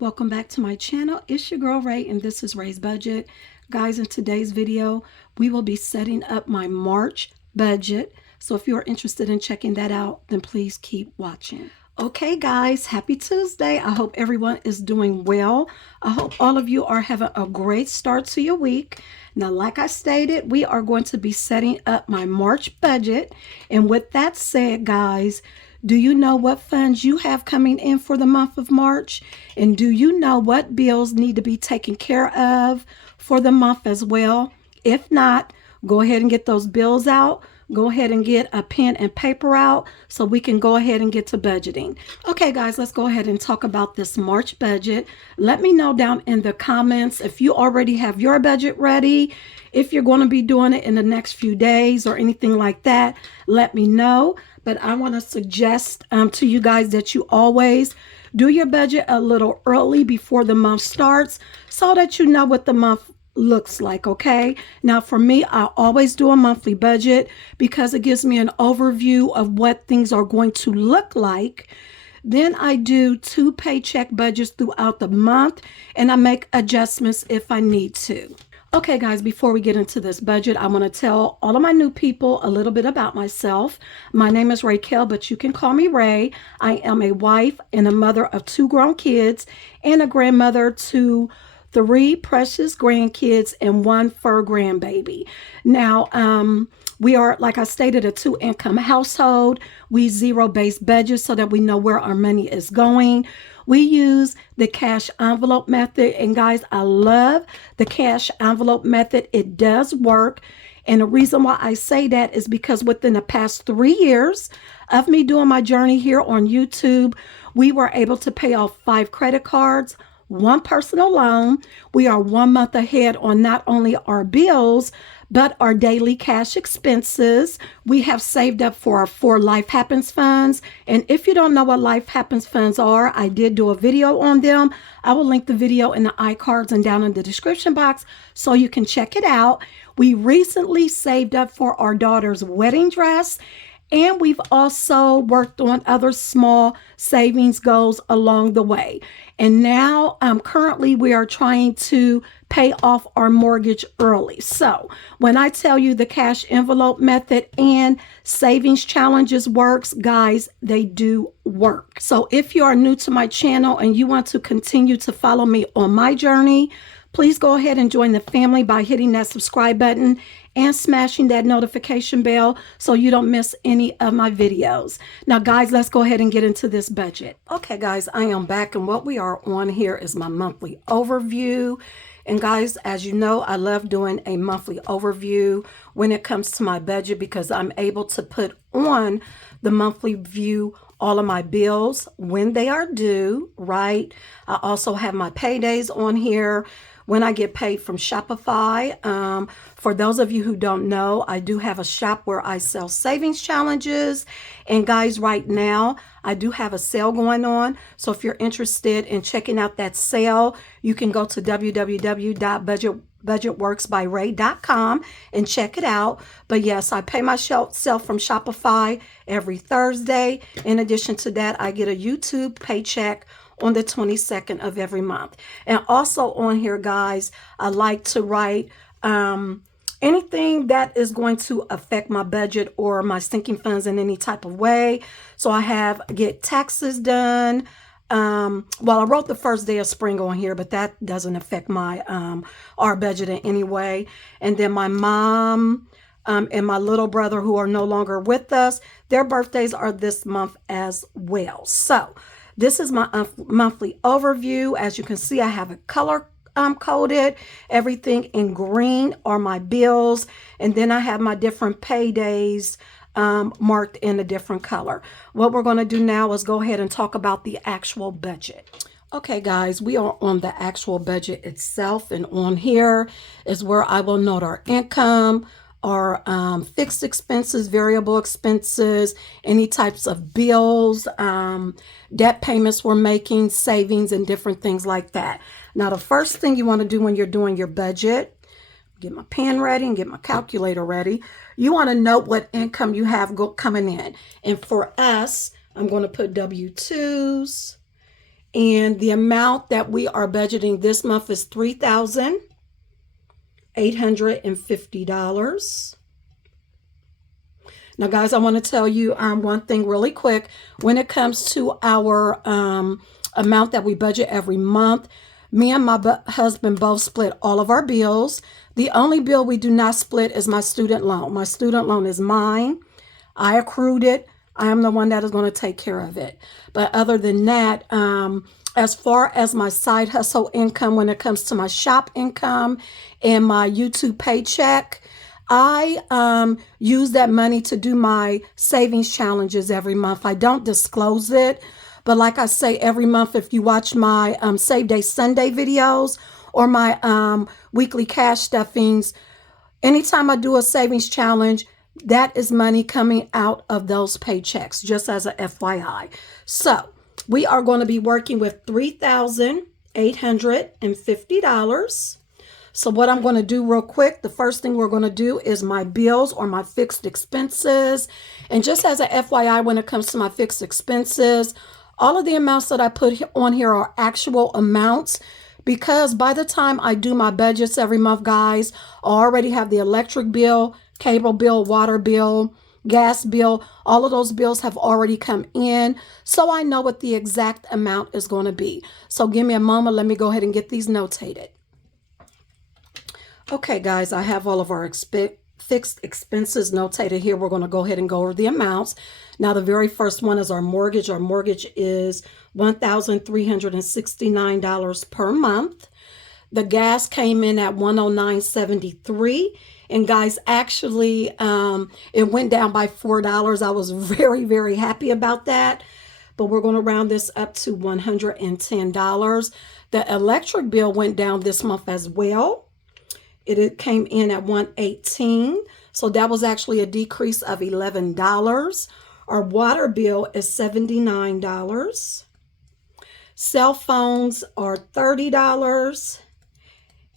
Welcome back to my channel. It's your girl Ray, and this is Ray's Budget. Guys, in today's video, we will be setting up my March budget. So if you're interested in checking that out, then please keep watching. Okay, guys, happy Tuesday. I hope everyone is doing well. I hope all of you are having a great start to your week. Now, like I stated, we are going to be setting up my March budget. And with that said, guys, do you know what funds you have coming in for the month of March? And do you know what bills need to be taken care of for the month as well? If not, go ahead and get those bills out. Go ahead and get a pen and paper out so we can go ahead and get to budgeting. Okay, guys, let's go ahead and talk about this March budget. Let me know down in the comments if you already have your budget ready, if you're going to be doing it in the next few days or anything like that. Let me know. But I want to suggest to you guys that you always do your budget a little early before the month starts so that you know what the month looks like. Okay, now for me, I always do a monthly budget because it gives me an overview of what things are going to look like. Then I do 2 paycheck budgets throughout the month, and I make adjustments if I need to. Okay, guys, before we get into this budget, I want to tell all of my new people a little bit about myself. My name is Raquel, but you can call me Ray. I am a wife and a mother of 2 grown kids and a grandmother to 3 precious grandkids and 1 fur grandbaby. Now, we are, like I stated, a 2-income household. We zero-based budget so that we know where our money is going. We use the cash envelope method. And guys, I love the cash envelope method. It does work. And the reason why I say that is because within the past 3 years of me doing my journey here on YouTube, we were able to pay off 5 credit cards, 1 personal loan. We are 1 month ahead on not only our bills, but our daily cash expenses. We have saved up for our 4 Life Happens funds. And if you don't know what Life Happens funds are, I did do a video on them. I will link the video in the iCards and down in the description box so you can check it out. We recently saved up for our daughter's wedding dress. And we've also worked on other small savings goals along the way. And now currently we are trying to pay off our mortgage early. So when I tell you the cash envelope method and savings challenges works, guys, they do work. So if you are new to my channel and you want to continue to follow me on my journey, please go ahead and join the family by hitting that subscribe button and smashing that notification bell so you don't miss any of my videos. Now, guys, let's go ahead and get into this budget. Okay, guys, I am back, and what we are on here is my monthly overview. And guys, as you know, I love doing a monthly overview when it comes to my budget because I'm able to put on the monthly view all of my bills when they are due, right? I also have my paydays on here when I get paid from Shopify. For those of you who don't know, I do have a shop where I sell savings challenges. And guys, right now, I do have a sale going on. So if you're interested in checking out that sale, you can go to www.budgetworksbyray.com and check it out. But yes, I pay myself from Shopify every Thursday. In addition to that, I get a YouTube paycheck on the 22nd of every month. And also on here, guys, I like to write anything that is going to affect my budget or my sinking funds in any type of way. So I have get taxes done. Well, I wrote the first day of spring on here, but that doesn't affect my our budget in any way. And then my mom and my little brother, who are no longer with us, their birthdays are this month as well. So this is my monthly overview. As you can see, I have a color coded. Everything in green are my bills, and then I have my different paydays marked in a different color. What we're going to do now is go ahead and talk about the actual budget. Okay, guys, we are on the actual budget itself, and on here is where I will note our income, our fixed expenses, variable expenses, any types of bills, debt payments we're making, savings, and different things like that. Now, the first thing you want to do when you're doing your budget, get my pen ready and get my calculator ready. You want to note what income you have coming in. And for us, I'm going to put W-2s. And the amount that we are budgeting this month is $3,850. Now, guys, I want to tell you one thing really quick. When it comes to our amount that we budget every month, me and my husband both split all of our bills. The only bill we do not split is my student loan. My student loan is mine. I accrued it. I am the one that is going to take care of it. But other than that, as far as my side hustle income, when it comes to my shop income and my YouTube paycheck, I use that money to do my savings challenges every month. I don't disclose it. But like I say, every month, if you watch my Save Day Sunday videos or my weekly cash stuffings, anytime I do a savings challenge, that is money coming out of those paychecks, just as a FYI. So we are going to be working with $3,850. So what I'm going to do real quick, the first thing we're going to do is my bills or my fixed expenses. And just as a FYI, when it comes to my fixed expenses, all of the amounts that I put on here are actual amounts, because by the time I do my budgets every month, guys, I already have the electric bill, cable bill, water bill, gas bill. All of those bills have already come in, so I know what the exact amount is going to be. So give me a moment. Let me go ahead and get these notated. Okay, guys, I have all of our fixed expenses notated here. We're going to go ahead and go over the amounts. Now, the very first one is our mortgage. Our mortgage is $1,369 per month. The gas came in at $109.73. And guys, actually, it went down by $4. I was very, very happy about that. But we're going to round this up to $110. The electric bill went down this month as well. It came in at $118. So that was actually a decrease of $11. Our water bill is $79. Cell phones are $30.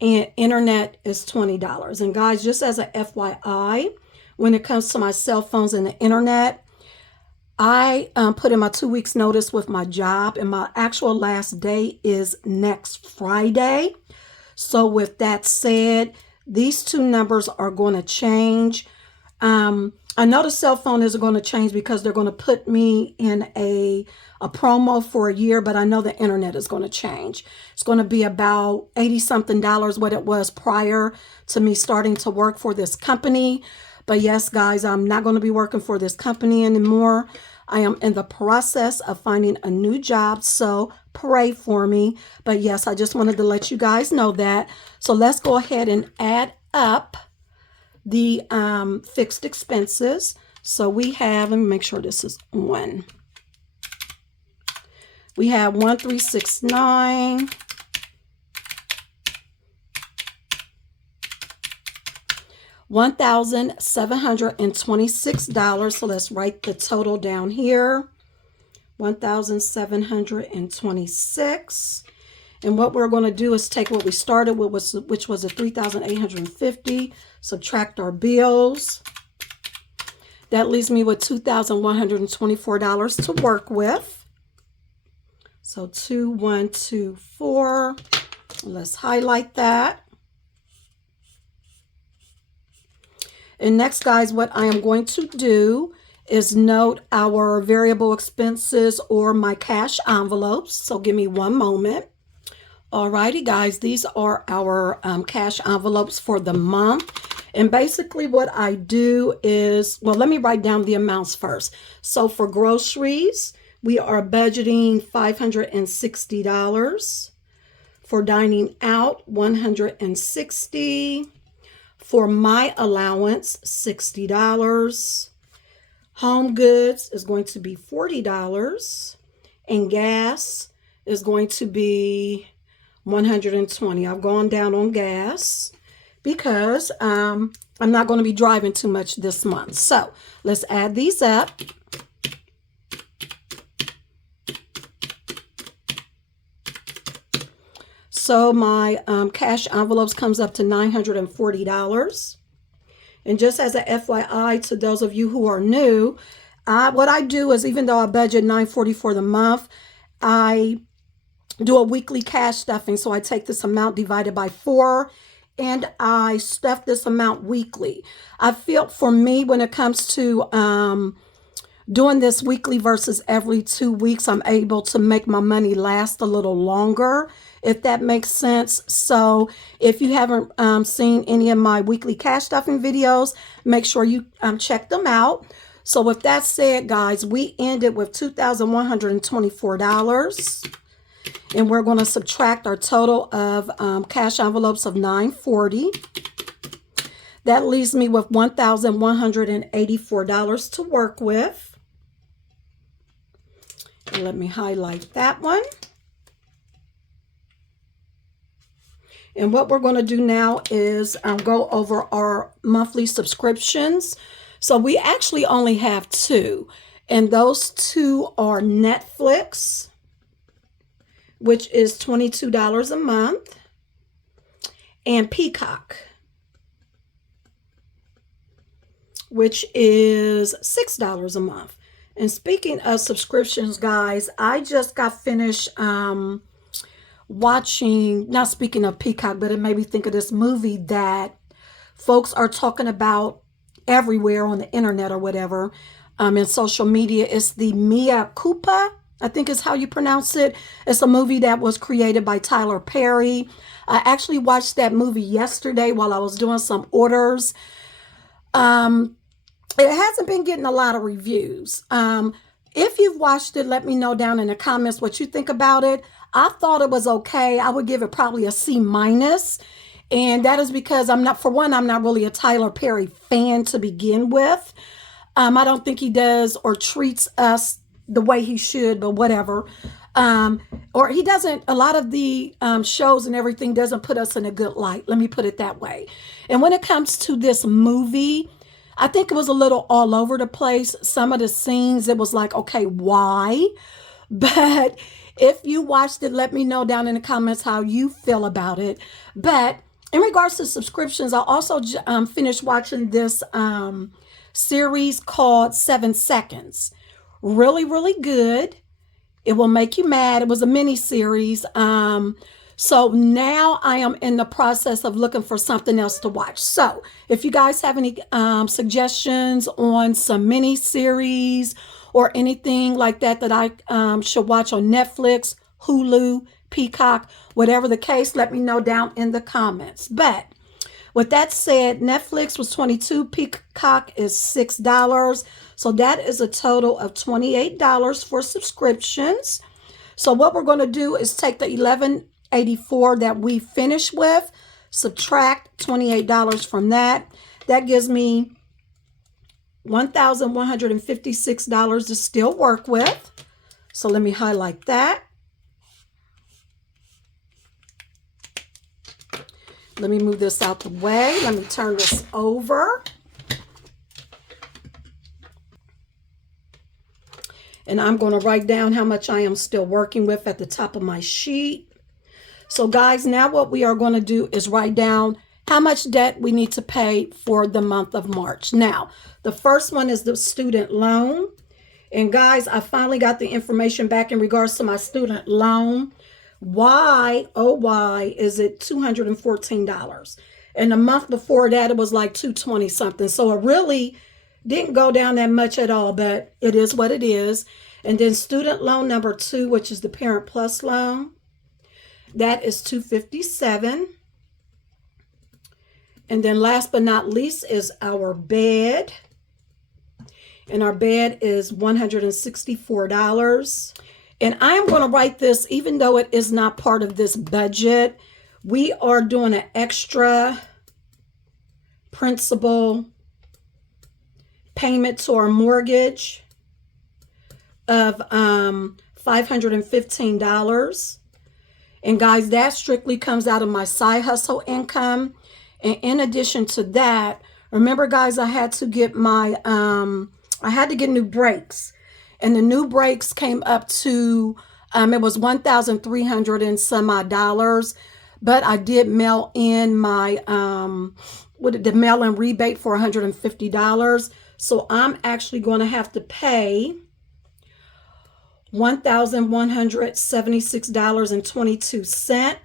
And internet is $20. And guys, just as a FYI, when it comes to my cell phones and the internet, I put in my 2 weeks notice with my job, and my actual last day is next Friday. So with that said, these two numbers are going to change. I know the cell phone isn't going to change because they're going to put me in a promo for a year, but I know the internet is going to change. It's going to be about $80-something what it was prior to me starting to work for this company. But yes, guys, I'm not going to be working for this company anymore. I am in the process of finding a new job, so pray for me. But yes, I just wanted to let you guys know that. So let's go ahead and add up the fixed expenses. So we have, let me make sure this is on. We have 1,369. $1,726. So let's write the total down here. 1,726. And what we're going to do is take what we started with, which was a 3,850, subtract our bills. That leaves me with $2,124 to work with. So 2,124. Let's highlight that. And next, guys, what I am going to do is note our variable expenses or my cash envelopes. So give me one moment. Alrighty, guys, these are our cash envelopes for the month. And basically what I do is, well, let me write down the amounts first. So for groceries, we are budgeting $560. For dining out, $160. For my allowance, $60. Home goods is going to be $40. And gas is going to be $120. I've gone down on gas because I'm not going to be driving too much this month. So let's add these up. So my cash envelopes comes up to $940. And just as a FYI to those of you who are new, what I do is, even though I budget $940 for the month, I do a weekly cash stuffing. So I take this amount divided by 4 and I stuff this amount weekly. I feel for me, when it comes to doing this weekly versus every 2 weeks, I'm able to make my money last a little longer, if that makes sense. So if you haven't seen any of my weekly cash stuffing videos, make sure you check them out. So with that said, guys, we ended with $2,124. And we're going to subtract our total of cash envelopes of $940. That leaves me with $1,184 to work with. And let me highlight that one. And what we're going to do now is go over our monthly subscriptions. So we actually only have 2. And those 2 are Netflix, which is $22 a month, and Peacock, which is $6 a month. And speaking of subscriptions, guys, I just got finished watching, not speaking of Peacock, but it made me think of this movie that folks are talking about everywhere on the internet or whatever, in social media. It's the Mea Culpa, I think is how you pronounce it. It's a movie that was created by Tyler Perry. I actually watched that movie yesterday while I was doing some orders. It hasn't been getting a lot of reviews. If you've watched it, let me know down in the comments what you think about it. I thought it was okay. I would give it probably a C-. And that is because I'm not really a Tyler Perry fan to begin with. I don't think he does or treats us the way he should, but whatever. Or he doesn't, a lot of the shows and everything doesn't put us in a good light. Let me put it that way. And when it comes to this movie, I think it was a little all over the place. Some of the scenes, it was like, okay, why? But if you watched it, let me know down in the comments how you feel about it. But in regards to subscriptions, I also finished watching this series called 7 Seconds. Really, really good. It will make you mad. It was a mini series. So now I am in the process of looking for something else to watch. So if you guys have any suggestions on some mini series or anything like that that I should watch on Netflix, Hulu, Peacock, whatever the case, let me know down in the comments. But with that said, Netflix was $22, Peacock is $6. So that is a total of $28 for subscriptions. So what we're going to do is take the $11.84 that we finished with, subtract $28 from that. That gives me $1,156 to still work with. So let me highlight that. Let me move this out the way. Let me turn this over. And I'm going to write down how much I am still working with at the top of my sheet. So guys, now what we are going to do is write down how much debt we need to pay for the month of March. Now, the first one is the student loan. And guys, I finally got the information back in regards to my student loan. Why, oh why, is it $214? And the month before that, it was like 220 something. So it really didn't go down that much at all, but it is what it is. And then student loan number 2, which is the Parent Plus loan, that is $257. And then last but not least is our bed. And our bed is $164. And I am going to write this, even though it is not part of this budget. We are doing an extra principal payment to our mortgage of $515. And guys, that strictly comes out of my side hustle income. And in addition to that, remember guys, I had to get my new brakes. And the new brakes came up to it was $1,300 and some odd dollars. But I did mail in my the mail-in rebate for $150. So I'm actually going to have to pay $1,176.22.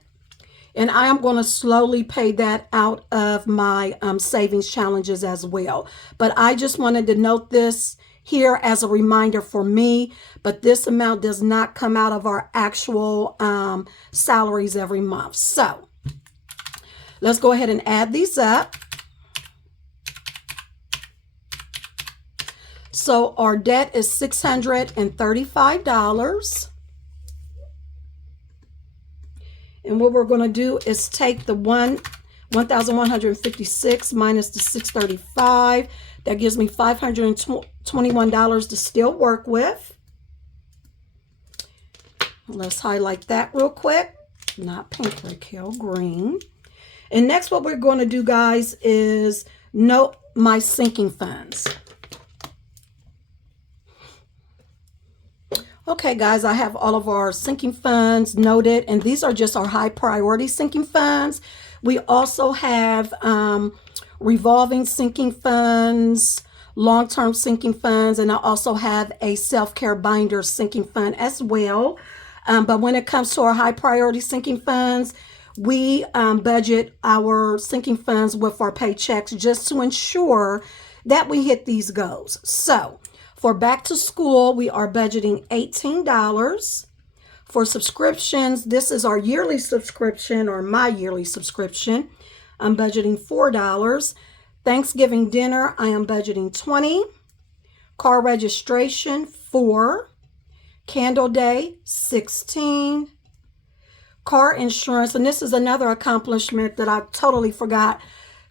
And I am going to slowly pay that out of my savings challenges as well. But I just wanted to note this here as a reminder for me. But this amount does not come out of our actual salaries every month. So let's go ahead and add these up. So our debt is $635. And what we're going to do is take the 1,156 minus the 635. That gives me $521 to still work with. Let's highlight that real quick. Not pink, Raquel, green. And next what we're going to do, guys, is note my sinking funds. Okay, guys, I have all of our sinking funds noted, and these are just our high priority sinking funds. We also have revolving sinking funds, long-term sinking funds, and I also have a self-care binder sinking fund as well. But when it comes to our high priority sinking funds, we budget our sinking funds with our paychecks just to ensure that we hit these goals. So for back to school, we are budgeting $18. For subscriptions, this is our yearly subscription or my yearly subscription. I'm budgeting $4. Thanksgiving dinner, I am budgeting $20. Car registration, $4. Candle day, $16. Car insurance, and this is another accomplishment that I totally forgot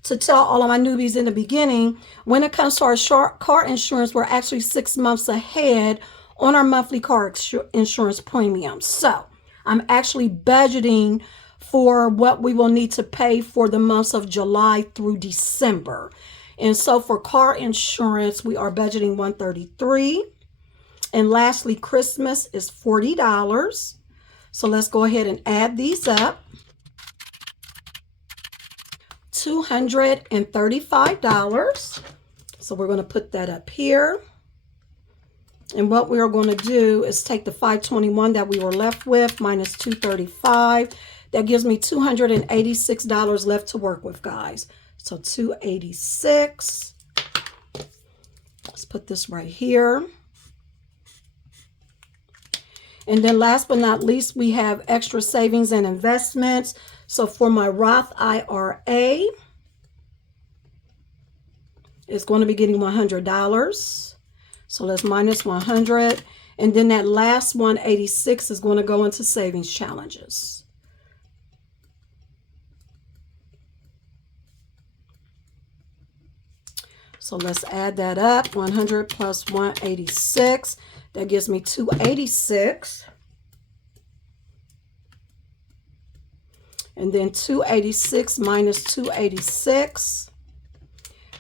to tell all of my newbies in the beginning. When it comes to our car insurance, we're actually 6 months ahead on our monthly car insurance premium. So I'm actually budgeting for what we will need to pay for the months of July through December. And so for car insurance, we are budgeting $133. And lastly, Christmas is $40. So let's go ahead and add these up. $235. So we're going to put that up here. And what we are going to do is take the $521 that we were left with minus $235. That gives me $286 left to work with, guys. So $286. Let's put this right here. And then last but not least, we have extra savings and investments. So for my Roth IRA, it's going to be getting $100. So let's minus 100. And then that last 186 is going to go into savings challenges. So let's add that up. 100 plus 186. That gives me 286. And then 286 minus 286.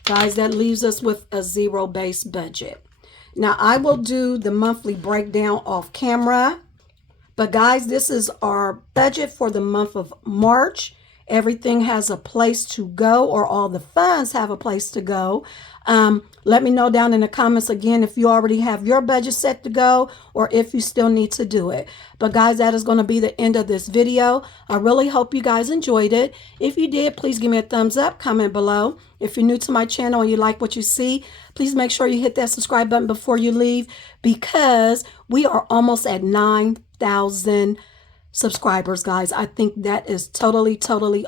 Guys, that leaves us with a zero-based budget. Now, I will do the monthly breakdown off camera. But guys, this is our budget for the month of March. everything has a place to go, or all the funds have a place to go. Let me know down in the comments again if you already have your budget set to go or if you still need to do it. But guys, that is going to be the end of this video. I really hope you guys enjoyed it. If you did, please give me a thumbs up, comment below. If you're new to my channel and you like what you see, please make sure you hit that subscribe button before you leave, because we are almost at 9,000 subscribers, guys. I think that is totally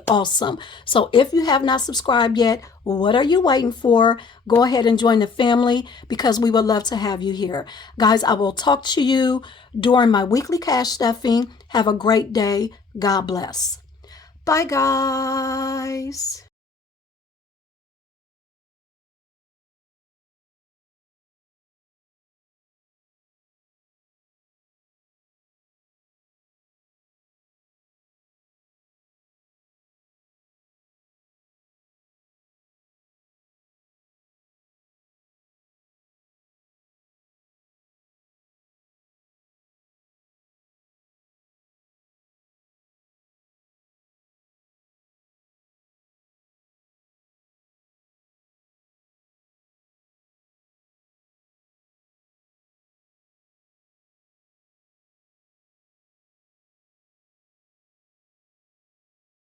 awesome. So if you have not subscribed yet, what are you waiting for? Go ahead and join the family, because we would love to have you here. Guys, I will talk to you during my weekly cash stuffing. Have a great day. God bless. Bye, guys.